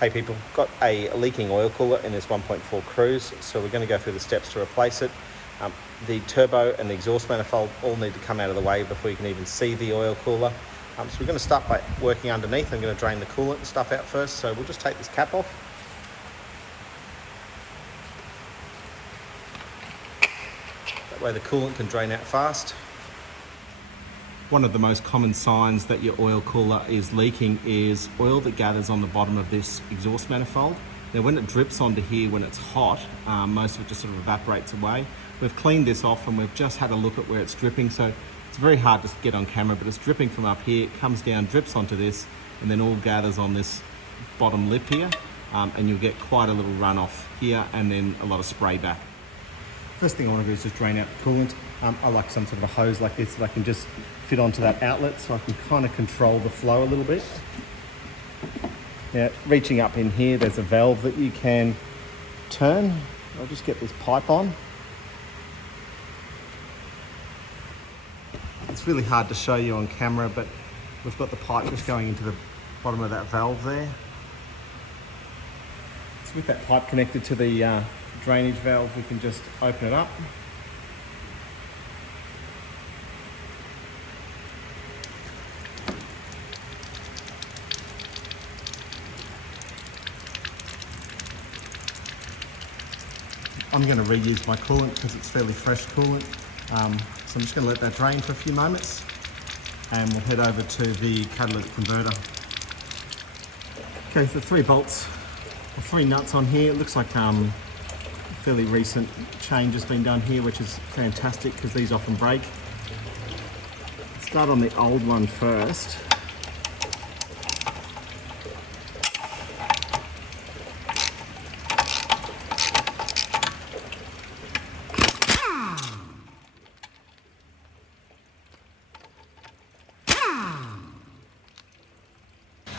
Hey people, got a leaking oil cooler in this 1.4 Cruze, so we're going to go through the steps to replace it. The turbo and the exhaust manifold all need to come out of the way before you can even see the oil cooler. So we're going to start by working underneath. I'm going to drain the coolant and stuff out first, so we'll just take this cap off. That way the coolant can drain out fast. One of the most common signs that your oil cooler is leaking is oil that gathers on the bottom of this exhaust manifold. Now when it drips onto here when it's hot, most of it just sort of evaporates away. We've cleaned this off and we've just had a look at where it's dripping, so it's very hard to get on camera, but it's dripping from up here, it comes down, drips onto this, and then all gathers on this bottom lip here, and you'll get quite a little runoff here and then a lot of spray back. First thing I want to do is just drain out the coolant. I like some sort of a hose like this that I can just fit onto that outlet so I can kind of control the flow a little bit. Now, reaching up in here, there's a valve that you can turn. I'll just get this pipe on. It's really hard to show you on camera, but we've got the pipe just going into the bottom of that valve there. So with that pipe connected to the drainage valve, we can just open it up. I'm going to reuse my coolant because it's fairly fresh coolant. So I'm just going to let that drain for a few moments and we'll head over to the catalytic converter. Okay, so 3 bolts, or 3 nuts on here. It looks like fairly recent change has been done here, which is fantastic because these often break. Let's start on the old one first.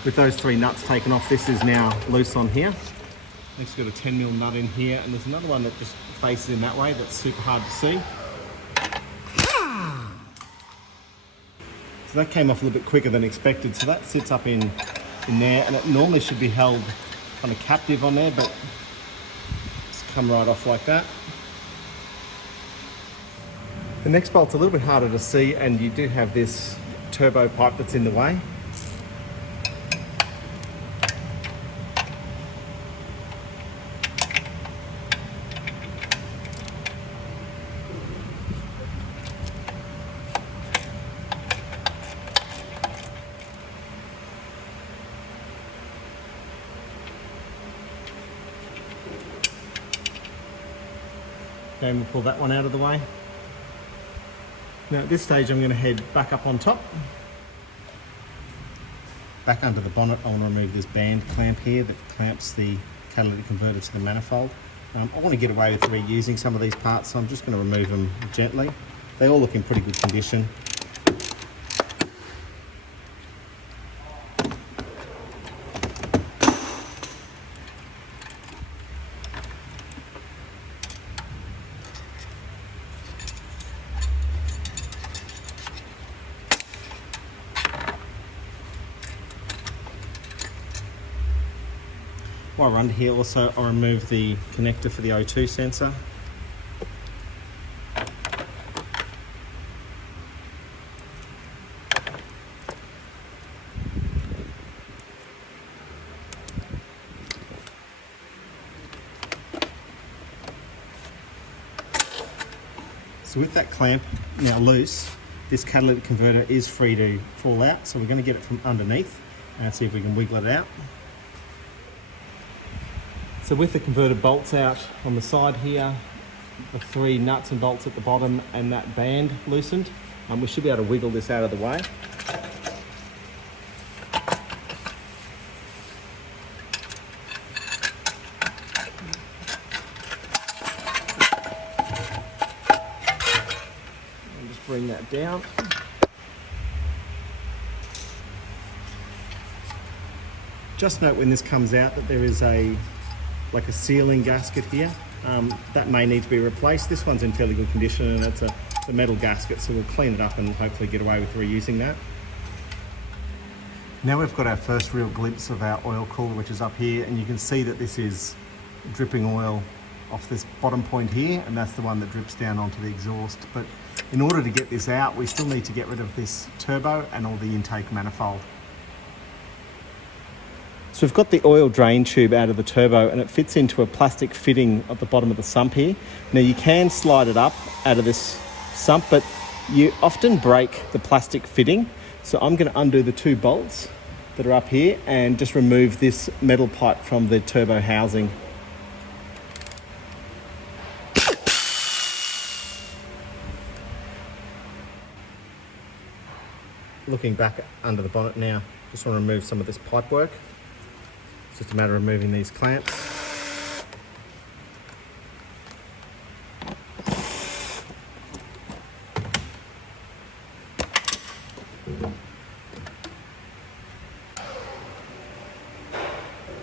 With those 3 nuts taken off, this is now loose on here. It's got a 10mm nut in here, and there's another one that just faces in that way that's super hard to see. So that came off a little bit quicker than expected, so that sits up in there, and it normally should be held kind of captive on there, but it's come right off like that. The next bolt's a little bit harder to see, and you do have this turbo pipe that's in the way. Okay, we'll pull that one out of the way. Now at this stage I'm going to head back up on top. Back under the bonnet, I want to remove this band clamp here that clamps the catalytic converter to the manifold. I want to get away with reusing some of these parts, so I'm just going to remove them gently. They all look in pretty good condition. While we're under here also, I'll remove the connector for the O2 sensor. So with that clamp now loose, this catalytic converter is free to fall out, so we're going to get it from underneath and see if we can wiggle it out. So with the converter bolts out on the side here, the 3 nuts and bolts at the bottom and that band loosened, we should be able to wiggle this out of the way. And just bring that down. Just note when this comes out that there is a sealing gasket here. That may need to be replaced. This one's in fairly good condition and it's a metal gasket, so we'll clean it up and hopefully get away with reusing that. Now we've got our first real glimpse of our oil cooler, which is up here, and you can see that this is dripping oil off this bottom point here, and that's the one that drips down onto the exhaust. But in order to get this out, we still need to get rid of this turbo and all the intake manifold. So we've got the oil drain tube out of the turbo, and it fits into a plastic fitting at the bottom of the sump here. Now you can slide it up out of this sump, but you often break the plastic fitting. So I'm going to undo the 2 bolts that are up here and just remove this metal pipe from the turbo housing. Looking back under the bonnet now, just want to remove some of this pipe work. It's just a matter of removing these clamps.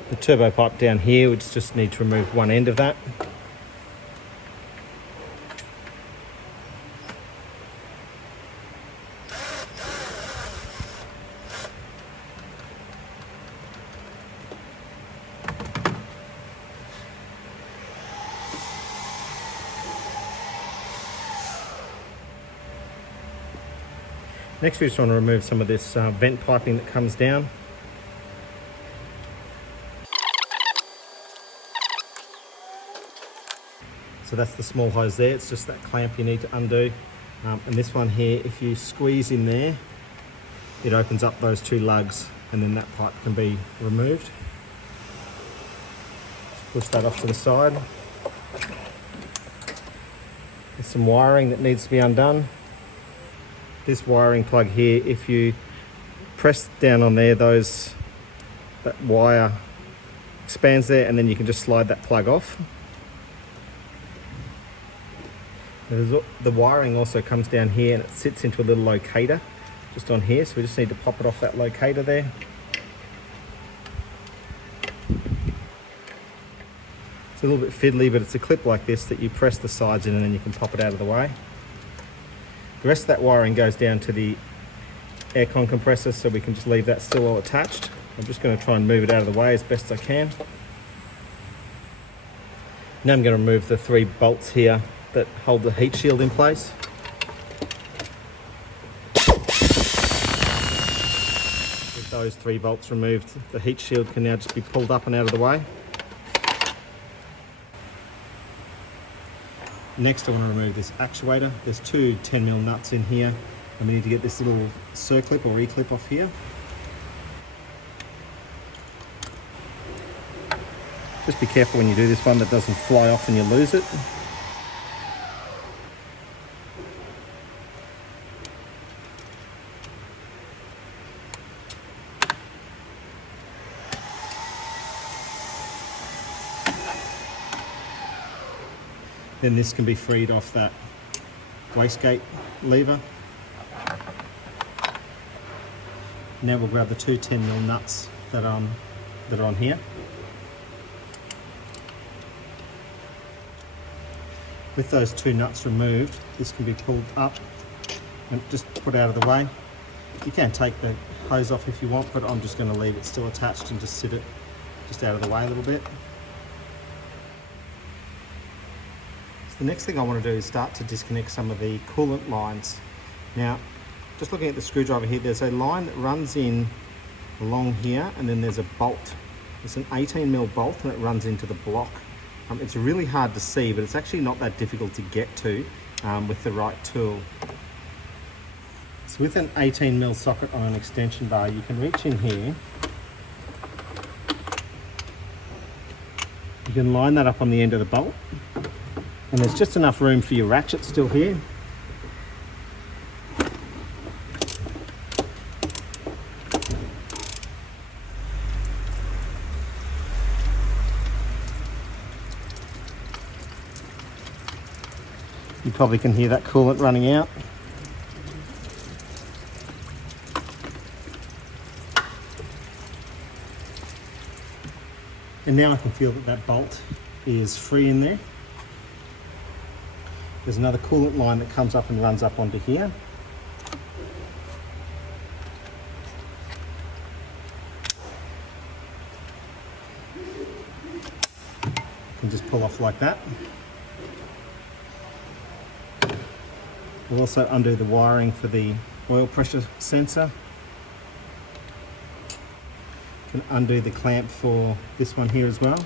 The turbo pipe down here, we just need to remove one end of that. Next we just want to remove some of this vent piping that comes down. So that's the small hose there, it's just that clamp you need to undo. And this one here, if you squeeze in there, it opens up those 2 lugs, and then that pipe can be removed. Just push that off to the side. There's some wiring that needs to be undone. This wiring plug here, if you press down on there, that wire expands there, and then you can just slide that plug off. The wiring also comes down here, and it sits into a little locator just on here, so we just need to pop it off that locator there. It's a little bit fiddly, but it's a clip like this that you press the sides in, and then you can pop it out of the way. The rest of that wiring goes down to the aircon compressor, so we can just leave that still all attached. I'm just going to try and move it out of the way as best I can. Now I'm going to remove the 3 bolts here that hold the heat shield in place. With those 3 bolts removed, the heat shield can now just be pulled up and out of the way. Next I want to remove this actuator. There's 2 10mm nuts in here, and we need to get this little circlip or E-clip off here. Just be careful when you do this one that doesn't fly off and you lose it. Then this can be freed off that wastegate lever. Now we'll grab the 2 10mm nuts that are on here. With those 2 nuts removed, this can be pulled up and just put out of the way. You can take the hose off if you want, but I'm just going to leave it still attached and just sit it just out of the way a little bit. The next thing I want to do is start to disconnect some of the coolant lines. Now, just looking at the screwdriver here, there's a line that runs in along here, and then there's a bolt. It's an 18mm bolt, and it runs into the block. It's really hard to see, but it's actually not that difficult to get to with the right tool. So with an 18mm socket on an extension bar, you can reach in here. You can line that up on the end of the bolt. And there's just enough room for your ratchet still here. You probably can hear that coolant running out. And now I can feel that that bolt is free in there. There's another coolant line that comes up and runs up onto here. You can just pull off like that. We'll also undo the wiring for the oil pressure sensor. You can undo the clamp for this one here as well.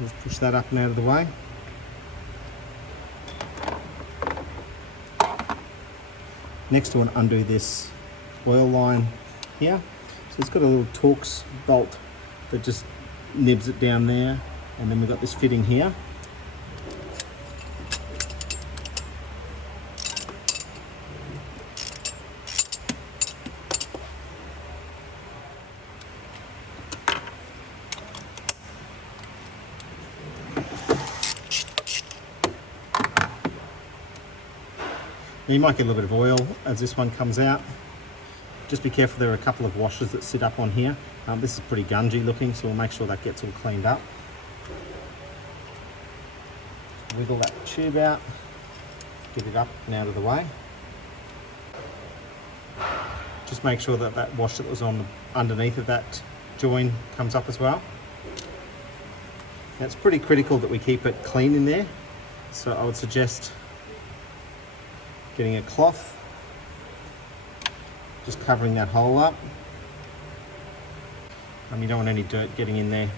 Just push that up and out of the way. Next, I want to undo this oil line here. So it's got a little Torx bolt that just nibs it down there, and then we've got this fitting here. You might get a little bit of oil as this one comes out. Just be careful, there are a couple of washers that sit up on here. This is pretty gungy looking, so we'll make sure that gets all cleaned up. Wiggle that tube out, get it up and out of the way. Just make sure that that washer that was on underneath of that join comes up as well. Now, it's pretty critical that we keep it clean in there, so I would suggest getting a cloth, just covering that hole up. You don't want any dirt getting in there.